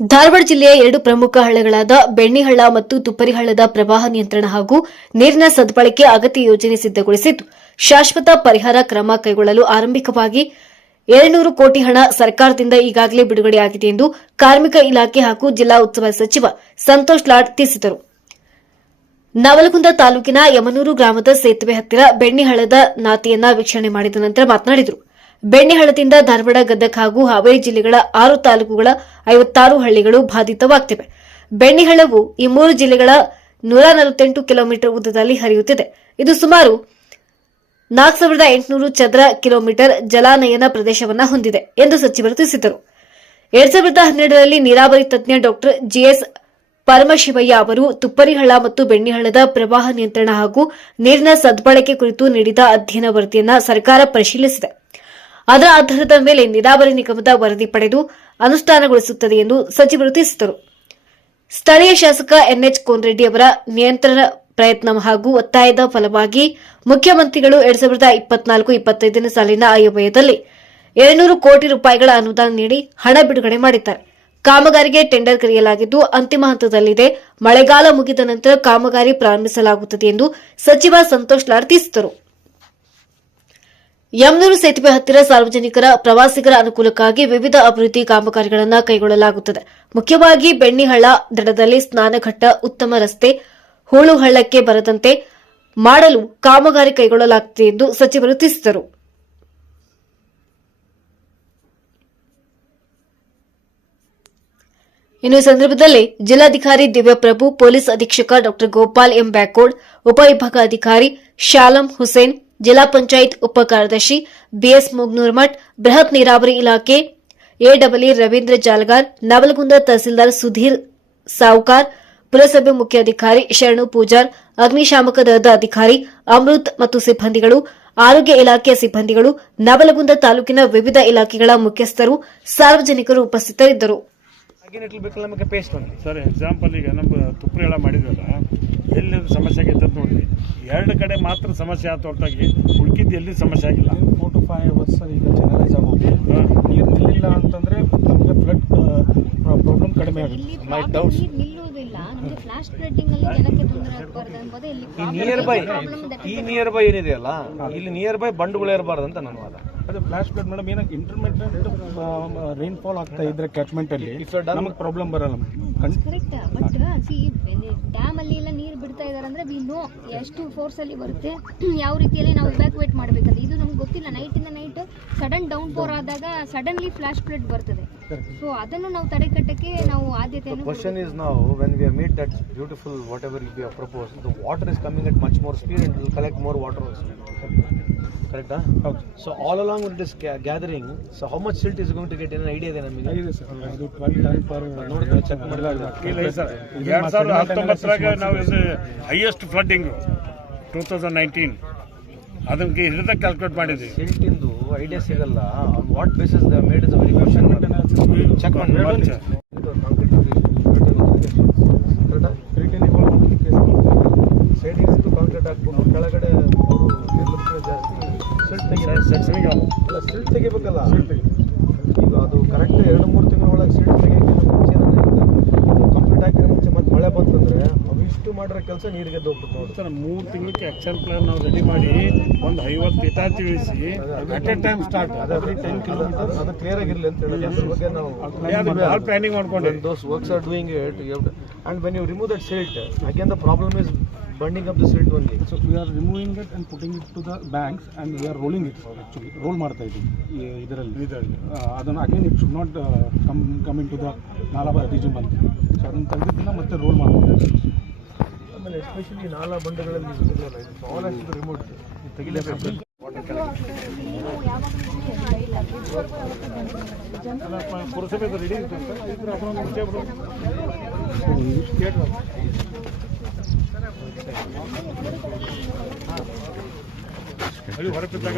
ಧಾರವಾಡ ಜಿಲ್ಲೆಯ ಎರಡು ಪ್ರಮುಖ ಹಳ್ಳಗಳಾದ ಬೆಣ್ಣಿಹಳ್ಳ ಮತ್ತು ತುಪ್ಪರಿಹಳ್ಳದ ಪ್ರವಾಹ ನಿಯಂತ್ರಣ ಹಾಗೂ ನೀರಿನ ಸದ್ಬಳಕೆ ಅಗತ್ಯ ಯೋಜನೆ ಸಿದ್ದಗೊಳಿಸಿದ್ದು ಶಾಶ್ವತ ಪರಿಹಾರ ಕ್ರಮ ಕೈಗೊಳ್ಳಲು ಆರಂಭಿಕವಾಗಿ ಏಳುನೂರು ಕೋಟಿ ಹಣ ಸರ್ಕಾರದಿಂದ ಈಗಾಗಲೇ ಬಿಡುಗಡೆಯಾಗಿದೆ ಎಂದು ಕಾರ್ಮಿಕ ಇಲಾಖೆ ಹಾಗೂ ಜಿಲ್ಲಾ ಉಸ್ತುವಾರಿ ಸಚಿವ ಸಂತೋಷ್ ಲಾಡ್ ತಿಳಿಸಿದರು. ನವಲಗುಂದ ತಾಲೂಕಿನ ಯಮನೂರು ಗ್ರಾಮದ ಸೇತುವೆ ಹತ್ತಿರ ಬೆಣ್ಣಿಹಳ್ಳದ ನಾತಿಯನ್ನ ವೀಕ್ಷಣೆ ಮಾಡಿದ ನಂತರ ಮಾತನಾಡಿದರು. ಬೆಣ್ಣಿಹಳ್ಳದಿಂದ ಧಾರವಾಡ, ಗದಗ ಹಾಗೂ ಹಾವೇರಿ ಜಿಲ್ಲೆಗಳ ಆರು ತಾಲೂಕುಗಳ ಐವತ್ತಾರು ಹಳ್ಳಿಗಳು ಬಾಧಿತವಾಗುತ್ತಿವೆ ಬೆಣ್ಣೆಹಳ್ಳವು ಈ ಮೂರು ಜಿಲ್ಲೆಗಳ ನೂರ ನಲವತ್ತೆಂಟು ಕಿಲೋಮೀಟರ್ ಉದ್ದದಲ್ಲಿ ಹರಿಯುತ್ತಿದೆ. ಇದು ಸುಮಾರು ನಾಲ್ಕು ಸಾವಿರದ ಎಂಟುನೂರು ಚದರ ಕಿಲೋಮೀಟರ್ ಜಲಾನಯನ ಪ್ರದೇಶವನ್ನ ಹೊಂದಿದೆ ಎಂದು ಸಚಿವರು ತಿಳಿಸಿದರು. ಎರಡ್ ಸಾವಿರದ ಹನ್ನೆರಡರಲ್ಲಿ ನೀರಾವರಿ ತಜ್ಞ ಡಾಕ್ಟರ್ ಜಿಎಸ್ ಪರಮಶಿವಯ್ಯ ಅವರು ತುಪ್ಪರಿಹಳ್ಳ ಮತ್ತು ಬೆಣ್ಣಿಹಳ್ಳದ ಪ್ರವಾಹ ನಿಯಂತ್ರಣ ಹಾಗೂ ನೀರಿನ ಸದ್ಬಳಕೆ ಕುರಿತು ನೀಡಿದ ಅಧ್ಯಯನ ವರದಿಯನ್ನು ಸರ್ಕಾರ ಪರಿಶೀಲಿಸಿದೆ. ಅದರ ಆಧಾರದ ಮೇಲೆ ನೀರಾವರಿ ನಿಗಮದ ವರದಿ ಪಡೆದು ಅನುಷ್ಠಾನಗೊಳಿಸುತ್ತದೆ ಎಂದು ಸಚಿವರು ತಿಳಿಸಿದರು. ಸ್ಥಳೀಯ ಶಾಸಕ ಎನ್ಎಚ್ ಕೋನರೆಡ್ಡಿ ಅವರ ನಿಯಂತ್ರಣ ಪ್ರಯತ್ನ ಹಾಗೂ ಒತ್ತಾಯದ ಫಲವಾಗಿ ಮುಖ್ಯಮಂತ್ರಿಗಳು ಎರಡ್ ಸಾವಿರದ ಇಪ್ಪತ್ನಾಲ್ಕು ಇಪ್ಪತ್ತೈದನೇ ಸಾಲಿನ ಆಯವ್ಯಯದಲ್ಲಿ ಏಳುನೂರು ಕೋಟಿ ರೂಪಾಯಿಗಳ ಅನುದಾನ ನೀಡಿ ಹಣ ಬಿಡುಗಡೆ ಮಾಡಿದ್ದಾರೆ. ಕಾಮಗಾರಿಗೆ ಟೆಂಡರ್ ಕರೆಯಲಾಗಿದ್ದು ಅಂತಿಮ ಹಂತದಲ್ಲಿದೆ. ಮಳೆಗಾಲ ಮುಗಿದ ನಂತರ ಕಾಮಗಾರಿ ಪ್ರಾರಂಭಿಸಲಾಗುತ್ತದೆ ಎಂದು ಸಚಿವ ಸಂತೋಷ್ ಲಾಡ್ ತಿಳಿಸಿದರು. ಯಮನೂರು ಸೇತುವೆ ಹತ್ತಿರ ಸಾರ್ವಜನಿಕರ ಪ್ರವಾಸಿಗರ ಅನುಕೂಲಕ್ಕಾಗಿ ವಿವಿಧ ಅಭಿವೃದ್ಧಿ ಕಾಮಗಾರಿಗಳನ್ನು ಕೈಗೊಳ್ಳಲಾಗುತ್ತದೆ. ಮುಖ್ಯವಾಗಿ ಬೆಣ್ಣಿಹಳ್ಳ, ದಡದಲ್ಲಿ ಸ್ನಾನಘಟ್ಟ, ಉತ್ತಮ ರಸ್ತೆ ಹೂಳು ಹಳ್ಳಕ್ಕೆ ಬರದಂತೆ ಮಾಡಲು ಕಾಮಗಾರಿ ಕೈಗೊಳ್ಳಲಾಗುತ್ತಿದೆ ಎಂದು ಸಚಿವರು ತಿಳಿಸಿದರು. ಇನ್ನು ಈ ಸಂದರ್ಭದಲ್ಲಿ ಜಿಲ್ಲಾಧಿಕಾರಿ ದಿವ್ಯಪ್ರಭು, ಪೊಲೀಸ್ ಅಧೀಕ್ಷಕ ಡಾ ಗೋಪಾಲ್ ಎಂ ಬ್ಯಾಕೋಡ್, ಉಪವಿಭಾಗಾಧಿಕಾರಿ ಶಾಲಂ ಹುಸೇನ್ ಜಿಲ್ಲಾ ಪಂಚಾಯತ್ ಉಪ ಕಾರ್ಯದರ್ಶಿ ಬಿಎಸ್ ಮುಗ್ನೂರ್ಮಠ್ ಬೃಹತ್ ನೀರಾವರಿ ಇಲಾಖೆ ಎಡಬ್ಲ್ಯೂ ರವೀಂದ್ರ ಜಾಲಗಾರ್, ನವಲಗುಂದ ತಹಸೀಲ್ದಾರ್ ಸುಧೀರ್ ಸಾವುಕಾರ್, ಪುರಸಭೆ ಮುಖ್ಯಾಧಿಕಾರಿ ಶರಣು ಪೂಜಾರ್, ಅಗ್ನಿಶಾಮಕ ದಳದ ಅಧಿಕಾರಿ ಅಮೃತ್ ಮತ್ತು ಸಿಬ್ಬಂದಿಗಳು, ಆರೋಗ್ಯ ಇಲಾಖೆಯ ಸಿಬ್ಬಂದಿಗಳು, ನವಲಗುಂದ ತಾಲೂಕಿನ ವಿವಿಧ ಇಲಾಖೆಗಳ ಮುಖ್ಯಸ್ಥರು, ಸಾರ್ವಜನಿಕರು ಉಪಸ್ಥಿತರಿದ್ದರು. ಹಾಗೆ ಇಟ್ಲು ನಮಗೆ ಪೇಸ್ಟ್ ಒಂದು ಸರ್ ಎಕ್ಸಾಂಪಲ್ ಈಗ ನಮ್ಮ ತುಪ್ಪರಿ ಎಲ್ಲ ಮಾಡಿದ್ವಲ್ಲ ಎಲ್ಲಿ ಸಮಸ್ಯೆ ಆಗೈತೆ ಅಂತ ನೋಡಿದ್ವಿ ಎರಡು ಕಡೆ ಮಾತ್ರ ಸಮಸ್ಯೆ ಆತ ಹೊರತಾಗಿ ಹುಡುಕಿದ್ದು ಎಲ್ಲಿ ಸಮಸ್ಯೆ ಆಗಿಲ್ಲ. ಫೋರ್ ಟು ಫೈವ್ ಅವರ್ಸ್ ಈಗ ಜನರೈಸ್ ಆಗೋಗಿ ನೀರು ನಿಲ್ಲಿಲ್ಲ ಅಂತಂದ್ರೆ ನಮಗೆ ಫ್ಲಡ್ ಪ್ರಾಬ್ಲಮ್ ಕಡಿಮೆ ಆಗುತ್ತೆ. ಮೈ ಡೌಟ್ಸ್ ಈ ನಿಯರ್ ಬೈ ಈ ನಿಯರ್ ಬೈ ಏನಿದೆಯಲ್ಲ ಇಲ್ಲಿ ನಿಯರ್ ಬೈ ಬಂಡುಗಳು ಇರಬಾರ್ದು ಅಂತ ನನ್ನ ವಾದ. ಅದು ಫ್ಲಾಶ್ ಫ್ಲಡ್ ಮೇಡಮ್ ಏನಕ್ಕೆ ಇಂಟರ್ಮೀಡಿಯೇಟ್ ರೈನ್ಫಾಲ್ ಆಗ್ತಾ ಇದ್ರೆ ಕ್ಯಾಚ್ಮೆಂಟ್ ಅಲ್ಲಿ ನಮಗೆ ಪ್ರಾಬ್ಲಮ್ ಬರಲ್ಲ ಕರೆಕ್ಟ್ ಬಟ್ ಸಿ ಡ್ಯಾಮ್ ಅಲ್ಲಿ ಎಲ್ಲ ನೀರು ಬಿಡ್ತಾ ಇದಾರೆ ಅಂದ್ರೆ ವಿ ನೋ ಎಷ್ಟು ಫೋರ್ಸ್ ಅಲ್ಲಿ ಬರುತ್ತೆ. ಯಾವ ರೀತಿಯಲ್ಲಿ ನಾವು ಇವ್ಯಾಕ್ಯುವೇಟ್ ಮಾಡ್ಬೇಕಂತ. ಇದು ನಮ್ಗೆ ಗೊತ್ತಿಲ್ಲ. ನೈಟ್ ಇಂದ ನೈಟ್ ಸಡನ್ ಡೌನ್ ಪೋರ್ ಆದಾಗ ಸಡನ್ಲಿ ಫ್ಲಾಶ್ ಫ್ಲಡ್ ಬರ್ತದೆ. ಸೊ ಅದನ್ನು ನಾವು ತಡೆಗಟ್ಟಕ್ಕೆ ನಾವು ಆದ್ಯತೆಯನ್ನು ಕ್ವಶನ್ ಇಸ್ ನಾವು when we meet that beautiful whatever you be propose the water is coming at much more speed and will collect more water ಕರೆಕ್ಟಾ ಹೌದು. So all along with this gathering so how much silt is going to get ಏನೋ idea ಇದೆ ನಮಗೆ? ಇದೆ sir. ಅದು twelve ton per ನೋಡಿದ್ರೆ check ಇಲ್ಲ sir. ಎರಡು ಸಾವಿರದ ಹತ್ತೊಂಬತ್ತರಾಗ ನಾವು ಇದು highest flooding two thousand nineteen ಅದಕ್ಕೆ ಹಿಡಿದ ಕ್ಯಾಲ್ಕುಲೇಟ್ ಮಾಡಿದ್ವಿ ಸಿಲ್ಟಿಂದು ಐಡಿಯಾ ಸಿಗಲ್ಲ. On what basis the made is very question check ಮಾಡಿ ಕೆಲಸ ನೀರಿಗೆ ಸರ್ ಮೂರು ತಿಂಗಳಿಗೆ ಆಕ್ಷನ್ ಪ್ಲಾನ್ ನಾವು ರೆಡಿ ಮಾಡಿ ಒಂದು ಐವತ್ತು ಹಿತಾಚಿ ತಿಳಿಸಿ ಅಟ್ ಎ ಟೈಮ್ ಸ್ಟಾರ್ಟ್ ಅದೇ ಟೆನ್ ಕಿಲೋಮೀಟರ್ ಅದು ಕ್ಲಿಯರ್ ಆಗಿರಲಿ ಅಂತ ಹೇಳಿ ಅದ್ರ ಬಗ್ಗೆ ನಾವು ಭಾಳ ಪ್ಲಾನಿಂಗ್ ಮಾಡ್ಕೊಂಡು those works are doing it it, when you remove that silt again the problem is is burning up the silt only. So we are removing it and putting it to the banks and we are rolling it actually roll ಮಾಡ್ತಾ ಇದ್ದೀವಿ ಇದರಲ್ಲಿ. ಇದರಲ್ಲಿ. ಅದನ್ನು again it should not come come in to the ನಾಲಾ region ಬಂತು. So ಅದನ್ನು ತೆಗೆದಿದ್ದನ್ನ ಮತ್ತೆ ರೋಲ್ ಮಾಡ್ತೀವಿ ಆಮೇಲೆ ಎಸ್ಪೆಷಲಿ ನಾಲಾ ಬಂಡೆಗಳಲ್ಲಿ ಇದು ಆಸ್ ರಿಮೋಟ್ ತೆಗಿಲೇಬೇಕು ಪುರಸಭೆ ರೆಡಿ ಬಿಡು ಹೊರಪಿದ್ದಾಗ